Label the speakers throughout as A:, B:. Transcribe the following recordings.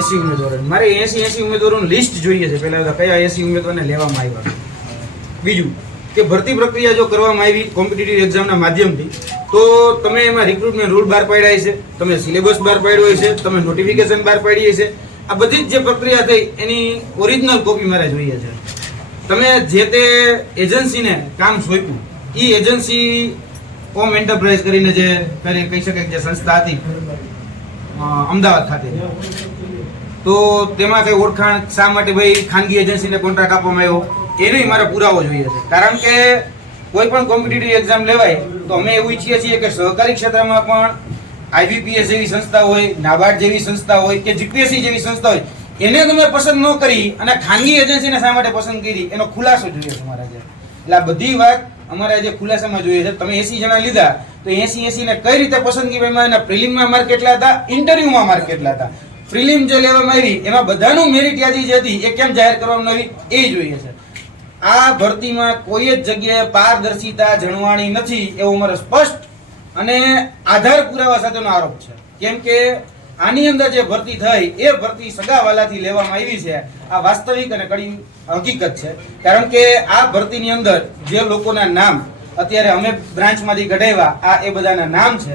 A: એસી ઉમેદવારો મારે એસી એસી ઉમેદવારોની લિસ્ટ જોઈએ છે. પહેલાં તો કયા એસી ઉમેદવારને લેવામાં આવ્યા બીજું કે ભરતી પ્રક્રિયા જો કરવામાં આવી કોમ્પિટિટિવ એક્ઝામના માધ્યમથી, તો તમે એમાં રિક્રુટમેન્ટ રૂલ બહાર પાડ્યા છે તમે સિલેબસ બહાર પાડ્યો છે તમે નોટિફિકેશન બહાર પાડી છે આ બધી જ જે પ્રક્રિયા થઈ, એની ઓરિજિનલ કોપી મારે જોઈએ છે. તમે જે તે એજન્સીને કામ સોંપ્યું એ એજન્સી ઓમ એન્ટરપ્રાઇઝ કરીને જે કહી શકાય જે સંસ્થા હતી અમદાવાદ ખાતે. તો તેમાં કઈ ઓળખાણ શા માટે ભાઈ ખાનગી એજન્સીને કોન્ટ્રાક્ટ આપવામાં આવ્યો? એનો મારે પુરાવો જોઈએ છે. કારણ કે કોઈ પણ કોમ્પિટિટિવ એક્ઝામ લેવાય, તો અમે એવું ઈચ્છીએ છીએ કે સહકારી ક્ષેત્રમાં પણ આઈબીપીએસ જેવી સંસ્થા હોય, નાબાર્ડ જેવી સંસ્થા હોય કે જીપીએસસી જેવી સંસ્થા હોય, એને તમે પસંદ ન કરી અને ખાનગી એજન્સીને શા માટે પસંદ કરી, એનો ખુલાસો જોઈએ છે મારા જે. એટલે આ બધી વાત અમારે જે ખુલાસામાં જોઈએ છે. તમે એસી જણા લીધા, તો એસી એસી ને કઈ રીતે પસંદગી? એમાં એના પ્રિલિમમાં માર્ક કેટલા હતા ઇન્ટરવ્યુમાં માર્ક કેટલા હતા પ્રિલિમ જે લેવામાં આવી એમાં બધાનું મેરિટ યાદી જે હતી, એ કેમ જાહેર કરવામાં આવી, એ જોઈએ છે. આ ભરતીમાં કોઈ જ જગ્યાએ પારદર્શિતા જણવાણી નથી, એવો મારો સ્પષ્ટ અને આધાર પુરાવા સાથેનો આરોપ છે. કેમ કે આની અંદર જે ભરતી થઈ, એ ભરતી સગાવાલાથી લેવામાં આવી છે. આ વાસ્તવિક અને કડી હકીકત છે. કારણ કે આ ભરતીની અંદર જે લોકોના નામ, અત્યારે અમે બ્રાન્ચમાંથી કઢાવ્યા, આ એ બધાના નામ છે.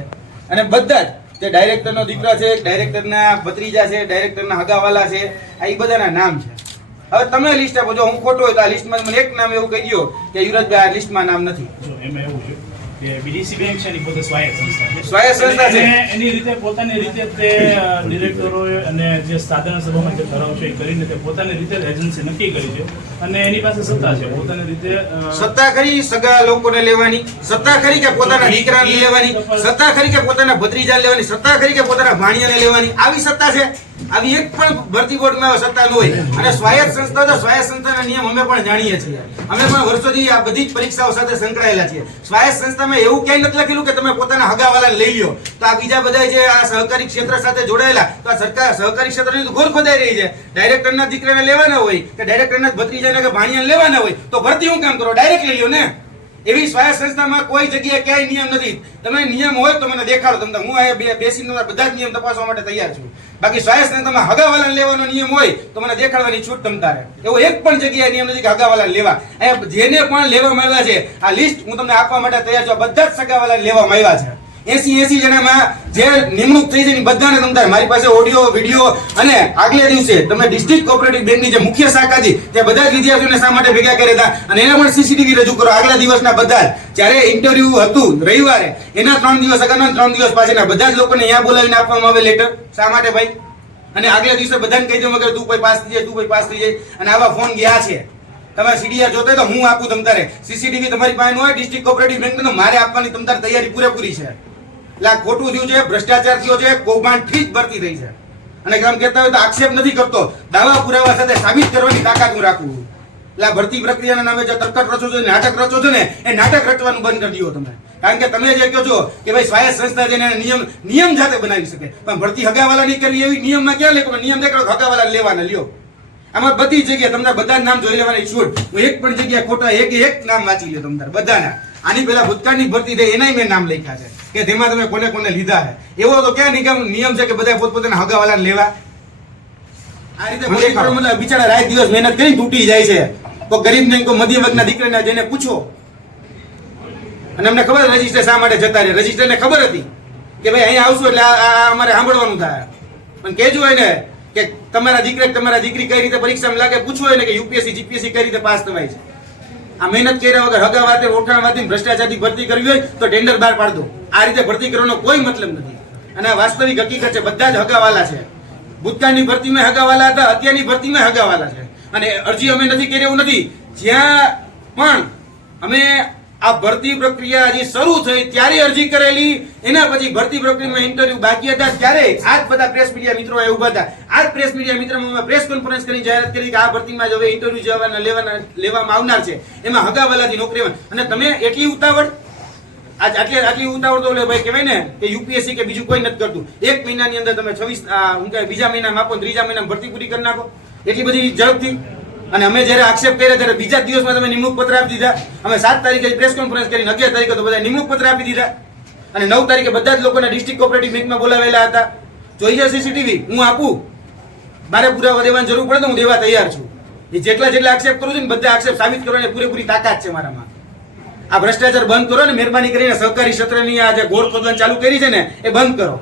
A: અને બધા જ જે ડાયરેક્ટરનો દીકરો છે ડાયરેક્ટરના ભત્રીજા છે ડાયરેક્ટરના હગાવાલા છે, આ એ બધાના નામ છે. હવે તમે લિસ્ટ આપો. જો હું ખોટો હોય તો આ લિસ્ટમાં મને એક નામ એવું કહી દો કે યુવરાજભાઈ આ લિસ્ટમાં નામ નથી.
B: એમાં એવું છે કે બીડીસી બેંક છે પોતે સ્વાયત્ત સંસ્થા છે.
A: સ્વાયત્ત સંસ્થા છે.
B: એની રીતે પોતાની રીતે તે ડિરેક્ટરો અને જે સાધારણ સભામાં જે ઠરાવ છે એ કરીને તે પોતાની રીતે એજન્સી નક્કી કરી છે. અને એની પાસે સત્તા છે. પોતાની રીતે
A: સત્તા ખરી સગા લોકોને લેવાની સત્તા ખરી કે પોતાના દીકરાને લેવાની સત્તા ખરી કે પોતાના ભત્રીજાને લેવાની સત્તા ખરી કે પોતાના ભાણિયાને લેવાની આવી સત્તા છે? આવી એક પણ ભરતી બોર્ડમાં સત્તા ન હોય. અને સ્વાયત્ત સંસ્થા તો સ્વાયત્ત સંસ્થાના નિયમ અમે પણ જાણીએ છીએ. અમે પણ વર્ષોથી આ બધી જ પરીક્ષાઓ સાથે સંકળાયેલા છીએ. સ્વાયત્ત સંસ્થામાં એવું ક્યાંય નથી લખેલું કે તમે પોતાના હગાવાલાને લઈ લ્યો. તો આ બીજા બધા જે આ સહકારી ક્ષેત્ર સાથે જોડાયેલા, તો આ સરકાર, સહકારી ક્ષેત્રની ઘોર ખોદાઈ રહી છે. ડાયરેક્ટરના દીકરાને લેવાના હોય કે ડાયરેક્ટરના ભત્રીજાને કે ભાણિયાને લેવાના હોય, તો ભરતી હું કામ કરો? ડાયરેક્ટ લઈ લો ને. એવી સ્વાયત્ત સંસ્થામાં કોઈ જગ્યાએ ક્યાંય નિયમ નથી. તમે નિયમ હોય તો મને દેખાડો. તમને હું અહીંયા બેસીને તમારા બધા જ નિયમ તપાસવા માટે તૈયાર છું. બાકી સ્વાયત્ત સંસ્થામાં હગાવાલાને લેવાનો નિયમ હોય તો મને દેખાડવાની છૂટ તમતારે એવો એક પણ જગ્યાએ નિયમ નથી કે હગાવાલાને લેવા. અહીંયા જેને પણ લેવામાં આવ્યા છે, આ લિસ્ટ હું તમને આપવા માટે તૈયાર છું. બધા જ સગાવાલા લેવામાં આવ્યા છે. એસી એસી જણામાં જે નિમણૂક થઈ છે બધાને સમજાય. મારી પાસે ઓડિયો, વીડિયો અને આગલે દિવસે તમે ડિસ્ટ્રિક્ટ કોઓપરેટિવ બેંકની જે મુખ્ય શાખા હતી તે બધા જ વિદ્યાર્થીઓને શા માટે ભેગા કર્યા હતા? અને એના પણ સીસીટીવી રજૂ કરો. આગલા દિવસના બધા જ. જ્યારે ઇન્ટરવ્યુ હતું, રવિવારે, એના ત્રણ દિવસ, અગાઉના ત્રણ દિવસ પાછળના બધા જ લોકોને અહીંયા બોલાવીને આપવામાં આવે લેટર શા માટે ભાઈ? અને આગલા દિવસે બધાને કહી દઉં કે તું કોઈ પાસ થઈ જાય, તું કોઈ પાસ થઈ જાય. અને આવા ફોન ગયા છે. તમે સીડીઆર જોતા તો હું આપું તમતારે. સીસીટીવી તમારી પાસે હોય, ડિસ્ટ્રિક્ટ કોઓપરેટિવ બેંક મારે આપવાની તમતારે તૈયારી પૂરેપૂરી છે. એટલે ખોટું થયું છે, ભ્રષ્ટાચાર થયો છે કૌભાંડથી જ ભરતી થઈ છે. અને આમ કહેતા હોય તો આક્ષેપ નથી કરતો. દાવા પુરાવા સાથે સાબિત કરવાની તાકાત હું રાખું એટલે ભરતી પ્રક્રિયાના નામે જે તરકટ રચો છો નાટક રચો છો ને, એ નાટક રચવાનું બંધ કરી દો તમે. કારણ કે તમે જે કહો છો કે ભાઈ સ્વાયત્ત સંસ્થા જેને નિયમ નિયમ જાતે બનાવી શકે. પણ ભરતી હગાવાલા નહીં કરવી એવી નિયમમાં ક્યાં લેખો? નિયમ દેખાડો હગાવાલા લેવાના, લ્યો. આમાં બધી જગ્યાએ તમને બધા નામ જોઈ લેવાની છૂટ હું એક પણ જગ્યાએ ખોટા એક એક નામ વાંચી લ્યો તમને, બધાના. આની પેલા ભૂતકાળની ભરતી થઈ એનાય મેં નામ લખ્યા છે. કે તેમાં તમે કોને કોને લીધા છે. એવો તો ક્યાં નિગમ નિયમ છે કે બધા પોતપોતાના હગાવાલા લેવા? આ રીતે મતલબ બિચારા રાત દિવસ મહેનત કરી તૂટી જાય છે. તો ગરીબ ને મધ્યમ વર્ગના દીકરાને જઈને પૂછો. અને અમને ખબર રજિસ્ટર શા માટે જતા રહે રજિસ્ટર ને ખબર હતી કે ભાઈ અહીંયા આવશું એટલે અમારે સાંભળવાનું થાય. પણ કહેજો હોય ને કે તમારા દીકરા તમારા દીકરી કઈ રીતે પરીક્ષામાં લાગે પૂછવું હોય ને કે યુપીએસસી જીપીએસસી કઈ રીતે પાસ થવાય છે. આ મહેનત કર્યા વગર હગા વાતે ઓળખાણ વાતે ભ્રષ્ટાચારથી ભરતી કરવી હોય તો ટેન્ડર બહાર પાડ દો આ રીતે ભરતી કરવાનો કોઈ મતલબ નથી. અને આ વાસ્તવિક હકીકત છે, બધા જ હગાવાલા છે. ભૂતકાળની ભરતીમાં હગાવાલા હતા, અત્યારની ભરતીમાં હગાવાલા છે. અને અરજી અમે નથી કરી એવું નથી. જ્યાં પણ અમે આ ભરતી પ્રક્રિયા હજી શરૂ થઈ, ત્યારે અરજી કરેલી. એના પછી ભરતી પ્રક્રિયામાં ઇન્ટરવ્યુ બાકી હતા. ત્યારે આ જ બધા પ્રેસ મીડિયા મિત્રો એ ઊભા હતા. આ પ્રેસ મીડિયા મિત્રોમાં અમે પ્રેસ કોન્ફરન્સ કરી, જાહેરાત કરી કે આ ભરતીમાં હવે ઇન્ટરવ્યુ જવાના, લેવાના, લેવામાં આવનાર છે. એમાં હગાવાલાથી નોકરી. અને તમે એટલી ઉતાવળ, આજ આટલી આટલી ઉતાવળ તો ભાઈ કહેવાય ને કે યુપીએસસી કે બીજું કોઈ નથી કરતું. એક મહિનાની અંદર તમે છવ્વીસ હું બીજા મહિનામાં આપો ત્રીજા મહિનામાં ભરતી પૂરી કરી નાખો. એટલી બધી ઝડપથી અને અમે જ્યારે આક્ષેપ કર્યા ત્યારે બીજા દિવસમાં તમે નિમણૂક પત્ર આપી દીધા. અમે સાત તારીખે પ્રેસ કોન્ફરન્સ કરીને અગિયાર તારીખે તો બધા નિમણૂક પત્ર આપી દીધા. અને નવ તારીખે બધા જ લોકોને ડિસ્ટ્રિક્ટ કોઓપરેટિવ બેંકમાં બોલાવેલા હતા. જોઈએ સીસીટીવી હું આપું. મારે પુરાવા દેવાની જરૂર પડે તો હું દેવા તૈયાર છું. એ જેટલા જેટલા આક્ષેપ કરું છું ને બધા આક્ષેપ સાબિત કરવાની પૂરેપૂરી તાકાત છે મારામાં. આ ભ્રષ્ટાચાર બંધ કરો ને મહેરબાની કરીને સહકારી ક્ષેત્રની આ જે ગોળ ખોદવાની ચાલુ કરી છે ને, એ બંધ કરો.